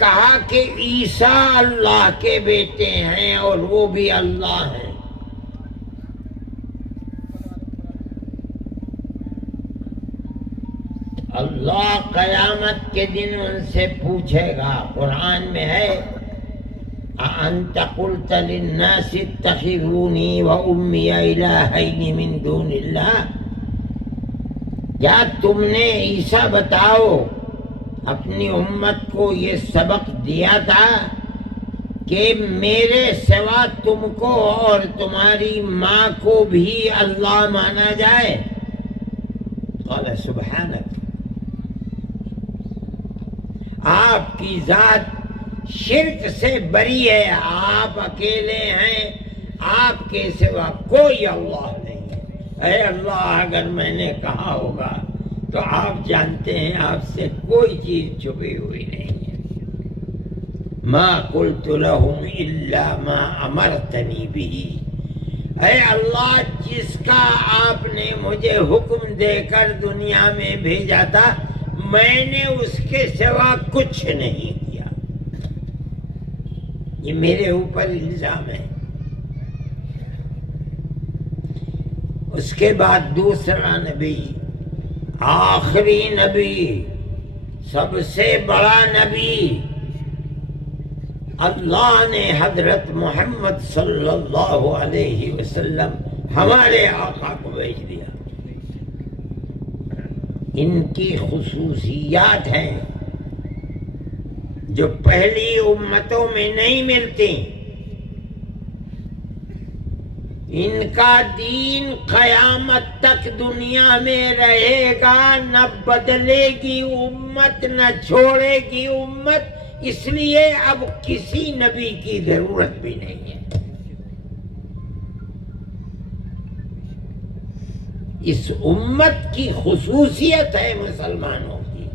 کہا کہ عیسیٰ اللہ کے بیٹے ہیں اور وہ بھی اللہ ہیں۔ اللہ قیامت کے دن ان سے پوچھے گا، قرآن میں ہے أَأَنْتَ قُلْتَ لِلنَّاسِ اتَّخِذُونِي وَأُمِّيَ إِلَٰهَيْنِ مِن دُونِ اللَّهِ، کیا تم نے عیسیٰ بتاؤ اپنی امت کو یہ سبق دیا تھا کہ میرے سوا تم کو اور تمہاری ماں کو بھی اللہ مانا جائے؟ قال سبحانک، آپ کی ذات شرک سے بری ہے، آپ اکیلے ہیں، آپ کے سوا کوئی اللہ نہیں ہے۔ اے اللہ، اگر میں نے کہا ہوگا تو آپ جانتے ہیں آپ سے کوئی چیز چھپی ہوئی نہیں ہے۔ ما قلت لهم الا ما امرتنی به، اے اللہ جس کا آپ نے مجھے حکم دے کر دنیا میں بھیجا تھا میں نے اس کے سوا کچھ نہیں کیا۔ یہ میرے اوپر الزام ہے۔ اس کے بعد دوسرا نبی، آخری نبی، سب سے بڑا نبی، اللہ نے حضرت محمد صلی اللہ علیہ وسلم ہمارے آقا کو بھیج دیا۔ ان کی خصوصیات ہیں جو پہلی امتوں میں نہیں ملتی۔ ان کا دین قیامت تک دنیا میں رہے گا، نہ بدلے گی امت، نہ چھوڑے گی امت، اس لیے اب کسی نبی کی ضرورت بھی نہیں ہے۔ اس امت کی خصوصیت ہے مسلمانوں کی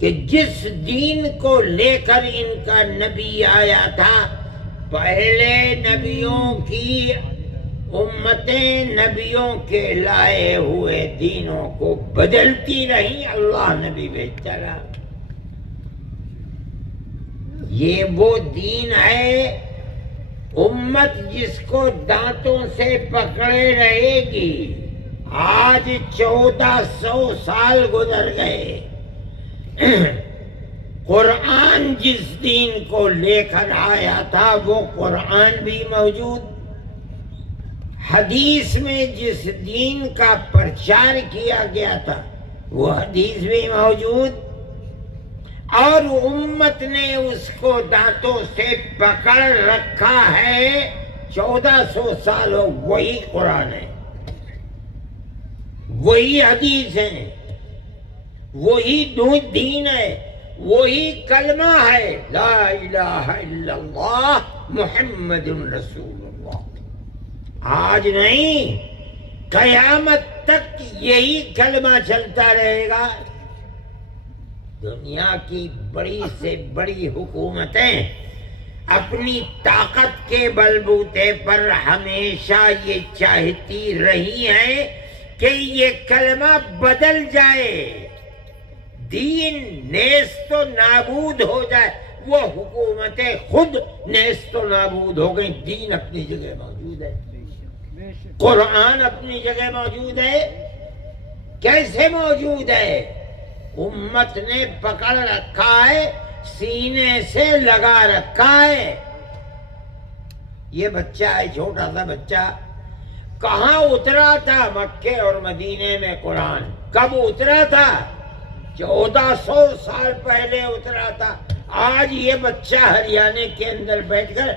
کہ جس دین کو لے کر ان کا نبی آیا تھا، پہلے نبیوں کی امتیں نبیوں کے لائے ہوئے دینوں کو بدلتی رہیں، اللہ نبی بھیجتا رہا۔ یہ وہ دین ہے، امت جس کو دانتوں سے پکڑے رہے گی۔ آج 1400 سال گزر گئے، قرآن جس دین کو لے کر آیا تھا وہ قرآن بھی موجود، حدیث میں جس دین کا پرچار کیا گیا تھا وہ حدیث بھی موجود، اور امت نے اس کو دانتوں سے پکڑ رکھا ہے 1400 سال ہو۔ وہی قرآن ہے، وہی حدیث ہے، وہی دین ہے، وہی کلمہ ہے، لا الہ الا اللہ محمد رسول اللہ۔ آج نہیں، قیامت تک یہی کلمہ چلتا رہے گا۔ دنیا کی بڑی سے بڑی حکومتیں اپنی طاقت کے بلبوتے پر ہمیشہ یہ چاہتی رہی ہیں کہ یہ کلمہ بدل جائے، دین نیست و نابود ہو جائے۔ وہ حکومتیں خود نیست و نابود ہو گئیں، دین اپنی جگہ موجود ہے، قرآن اپنی جگہ موجود ہے۔ کیسے موجود ہے؟ امت نے پکڑ رکھا ہے، سینے سے لگا رکھا ہے۔ یہ بچہ ہے، چھوٹا سا بچہ، کہاں اترا تھا؟ مکے اور مدینے میں قرآن کب اترا تھا؟ 1400 سال پہلے اترا تھا۔ آج یہ بچہ ہریانے کے اندر بیٹھ کر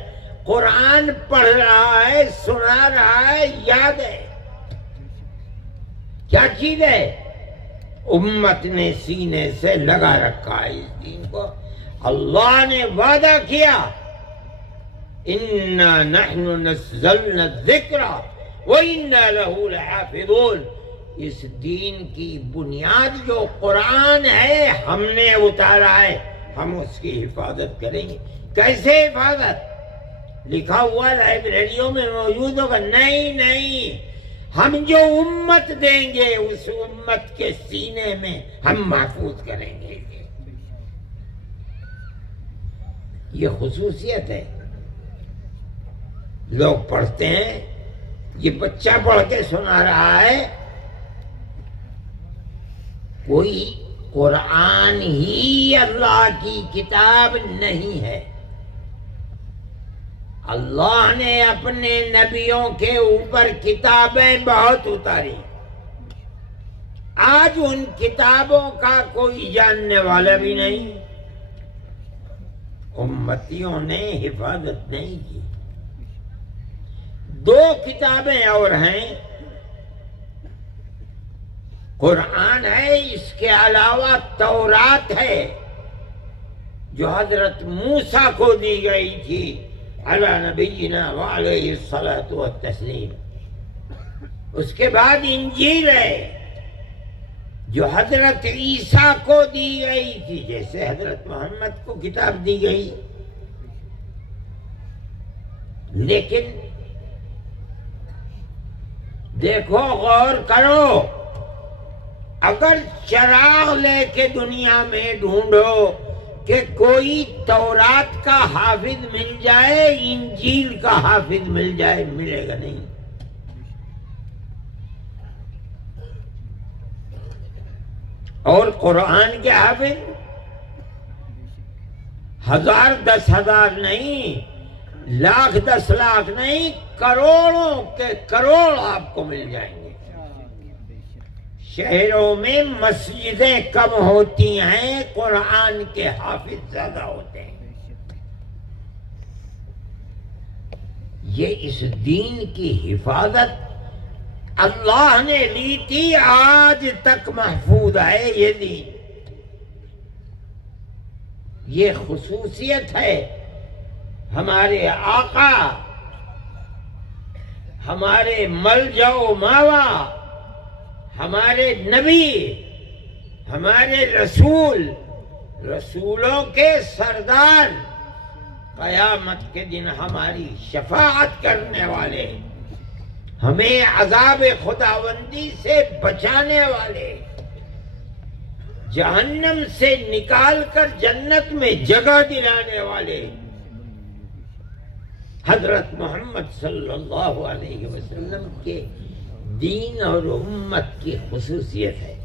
قرآن پڑھ رہا ہے، سنا رہا ہے، یاد ہے۔ کیا چیز ہے؟ امت نے سینے سے لگا رکھا ہے اس دین کو۔ اللہ نے وعدہ کیا، اِنَّا نَحْنُ نَزَّلْنَا الذِّكْرَ وَإِنَّا لَهُ لَحَافِظُونَ۔ اس دین کی بنیاد جو قرآن ہے ہم نے اتارا ہے، ہم اس کی حفاظت کریں گے۔ کیسے حفاظت؟ لکھا ہوا لائبریریوں میں موجود ہوگا؟ نہیں، ہم جو امت دیں گے اس امت کے سینے میں ہم محفوظ کریں گے۔ یہ خصوصیت ہے. لوگ پڑھتے ہیں، یہ بچہ پڑھ کے سنا رہا ہے، کوئی قرآن ہی اللہ کی کتاب نہیں ہے. اللہ نے اپنے نبیوں کے اوپر کتابیں بہت اتاری. آج ان کتابوں کا کوئی جاننے والا بھی نہیں. امتیوں نے حفاظت نہیں کی. 2 کتابیں اور ہیں، قرآن ہے، اس کے علاوہ تورات ہے جو حضرت موسیٰ کو دی گئی تھی علی نبینا وعلیہ الصلاۃ والتسلیم. اس کے بعد انجیل ہے جو حضرت عیسیٰ کو دی گئی تھی، جیسے حضرت محمد کو کتاب دی گئی. لیکن دیکھو، غور کرو، اگر چراغ لے کے دنیا میں ڈھونڈو کہ کوئی تورات کا حافظ مل جائے، انجیل کا حافظ مل جائے، ملے گا نہیں. اور قرآن کے حافظ 1000 10,000 نہیں، 1,00,000 10,00,000 نہیں، کروڑوں کے کروڑ آپ کو مل جائیں گے. شہروں میں مسجدیں کم ہوتی ہیں، قرآن کے حافظ زیادہ ہوتے ہیں. یہ اس دین کی حفاظت اللہ نے لی تھی، آج تک محفوظ ہے یہ دین. یہ خصوصیت ہے ہمارے آقا، ہمارے ملجا و ماوا، ہمارے نبی، ہمارے رسول، رسولوں کے سردار، قیامت کے دن ہماری شفاعت کرنے والے، ہمیں عذاب خداوندی سے بچانے والے، جہنم سے نکال کر جنت میں جگہ دلانے والے حضرت محمد صلی اللہ علیہ وسلم کے دین اور امت کی خصوصیت ہے.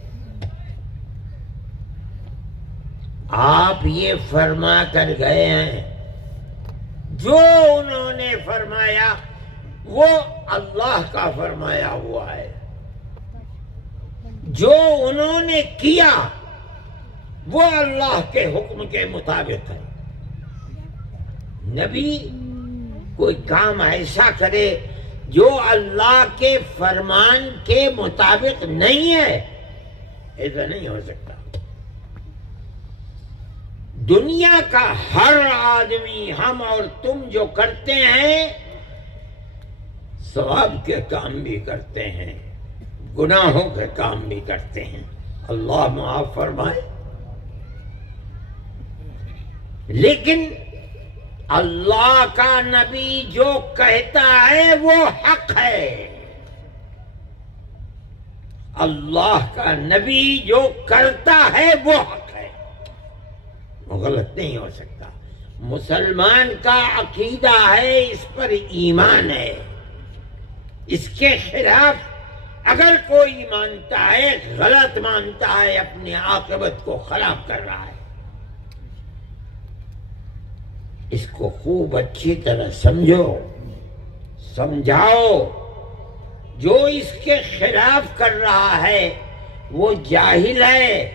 آپ یہ فرما کر گئے ہیں، جو انہوں نے فرمایا وہ اللہ کا فرمایا ہوا ہے، جو انہوں نے کیا وہ اللہ کے حکم کے مطابق ہے. نبی کوئی کام ایسا کرے جو اللہ کے فرمان کے مطابق نہیں ہے، ایسا نہیں ہو سکتا. دنیا کا ہر آدمی، ہم اور تم جو کرتے ہیں، ثواب کے کام بھی کرتے ہیں، گناہوں کے کام بھی کرتے ہیں. اللہ معاف فرمائے. لیکن اللہ کا نبی جو کہتا ہے وہ حق ہے، اللہ کا نبی جو کرتا ہے وہ حق ہے، وہ غلط نہیں ہو سکتا. مسلمان کا عقیدہ ہے، اس پر ایمان ہے. اس کے خلاف اگر کوئی مانتا ہے، غلط مانتا ہے، اپنی عاقبت کو خراب کر رہا ہے. اس کو خوب اچھی طرح سمجھو، سمجھاؤ. جو اس کے خلاف کر رہا ہے وہ جاہل ہے.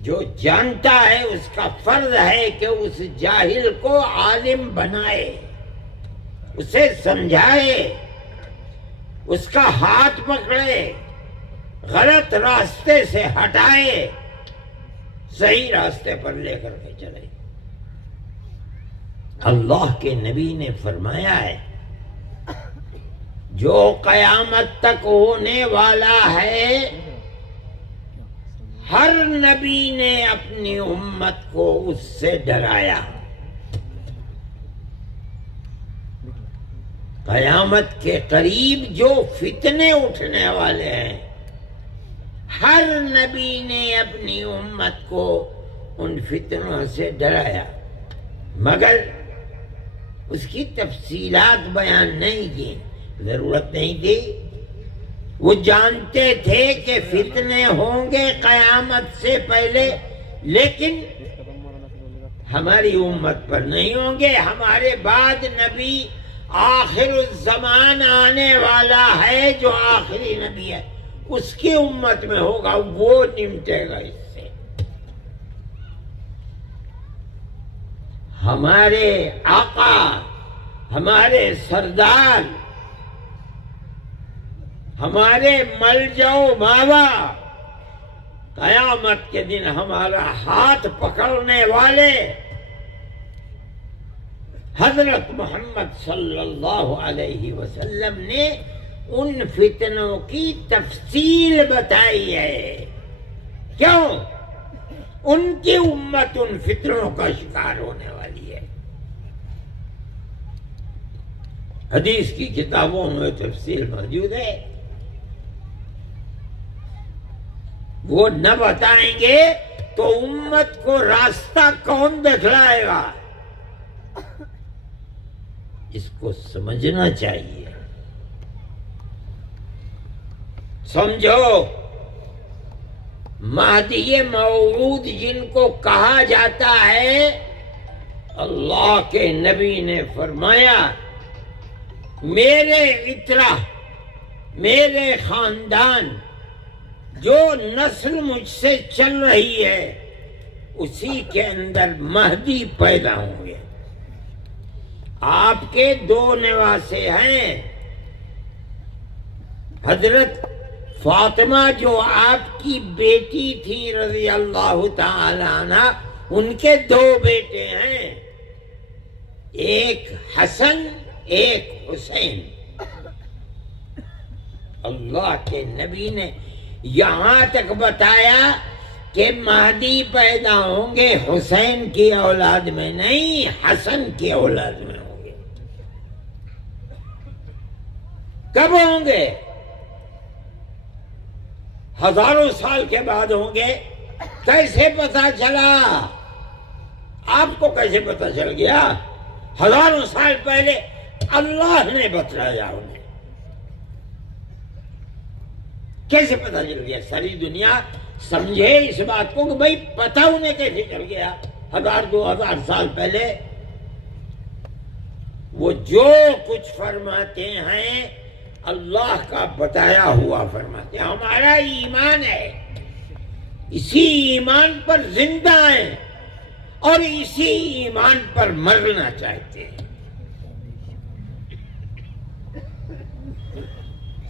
جو جانتا ہے اس کا فرض ہے کہ اس جاہل کو عالم بنائے، اسے سمجھائے، اس کا ہاتھ پکڑے، غلط راستے سے ہٹائے، صحیح راستے پر لے کر کے چلے. اللہ کے نبی نے فرمایا ہے، جو قیامت تک ہونے والا ہے، ہر نبی نے اپنی امت کو اس سے ڈرایا. قیامت کے قریب جو فتنے اٹھنے والے ہیں، ہر نبی نے اپنی امت کو ان فتنوں سے ڈرایا. مگر اس کی تفصیلات بیان نہیں کی، ضرورت نہیں تھی۔ وہ جانتے تھے کہ فتنے ہوں گے قیامت سے پہلے، لیکن ہماری امت پر نہیں ہوں گے۔ ہمارے بعد نبی آخر الزمان آنے والا ہے، جو آخری نبی ہے اس کی امت میں ہوگا، وہ نمٹے گا اس سے۔ ہمارے آقا، ہمارے سردار، ہمارے ملجا و ماوا، قیامت کے دن ہمارا ہاتھ پکڑنے والے حضرت محمد صلی اللہ علیہ وسلم نے ان فتنوں کی تفصیل بتائی ہے۔ کیوں؟ ان کی امت ان فتنوں کا شکار ہونے والی ہے۔ حدیث کی کتابوں میں تفصیل موجود ہے۔ وہ نہ بتائیں گے تو امت کو راستہ کون دکھلائے گا؟ اس کو سمجھنا چاہیے۔ سمجھو، مہدی موعود جن کو کہا جاتا ہے، اللہ کے نبی نے فرمایا میرے اطراء، میرے خاندان، جو نسل مجھ سے چل رہی ہے اسی کے اندر مہدی پیدا ہوں گے۔ آپ کے دو نواسے ہیں، حضرت فاطمہ جو آپ کی بیٹی تھی رضی اللہ تعالی عنہ، ان کے دو بیٹے ہیں، ایک حسن ایک حسین۔ اللہ کے نبی نے یہاں تک بتایا کہ مہدی پیدا ہوں گے حسین کی اولاد میں نہیں، حسن کی اولاد میں ہوں گے۔ کب ہوں گے؟ ہزاروں سال کے بعد ہوں گے۔ کیسے پتا چلا؟ آپ کو کیسے پتا چل گیا؟ ہزاروں سال پہلے اللہ نے بتلایا انہیں۔ کیسے پتا چل گیا؟ ساری دنیا سمجھے اس بات کو کہ بھئی پتہ انہیں کیسے چل گیا 1000-2000 سال پہلے؟ وہ جو کچھ فرماتے ہیں اللہ کا بتایا ہوا فرماتے ہیں۔ ہمارا ایمان ہے، اسی ایمان پر زندہ ہیں اور اسی ایمان پر مرنا چاہتے ہیں۔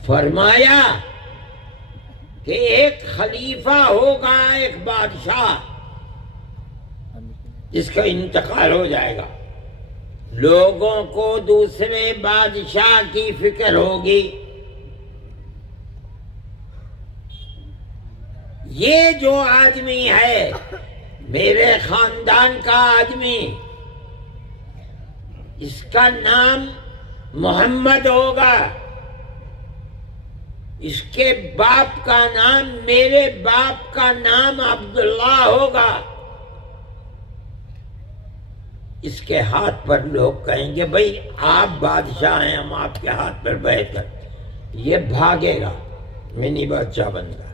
فرمایا کہ ایک خلیفہ ہوگا، ایک بادشاہ، جس کا انتقال ہو جائے گا۔ لوگوں کو دوسرے بادشاہ کی فکر ہوگی۔ یہ جو آدمی ہے میرے خاندان کا آدمی، اس کا نام محمد ہوگا، اس کے باپ کا نام، میرے باپ کا نام عبداللہ ہوگا۔ اس کے ہاتھ پر لوگ کہیں گے بھئی آپ بادشاہ ہیں، ہم آپ کے ہاتھ پر بیٹھ کر، یہ بھاگے گا، میں نہیں بادشاہ بن گا۔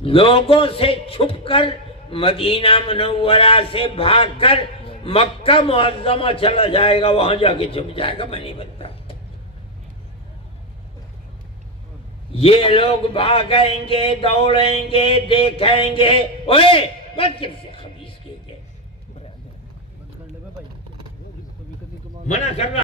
لوگوں سے چھپ کر، مدینہ منورہ سے بھاگ کر مکہ معظمہ چلا جائے گا، وہاں جا کے چھپ جائے گا، میں نہیں بنتا۔ یہ لوگ بھاگیں گے، دوڑیں گے، دیکھیں گے، اوے بس سے خبیث کے منع کر رہا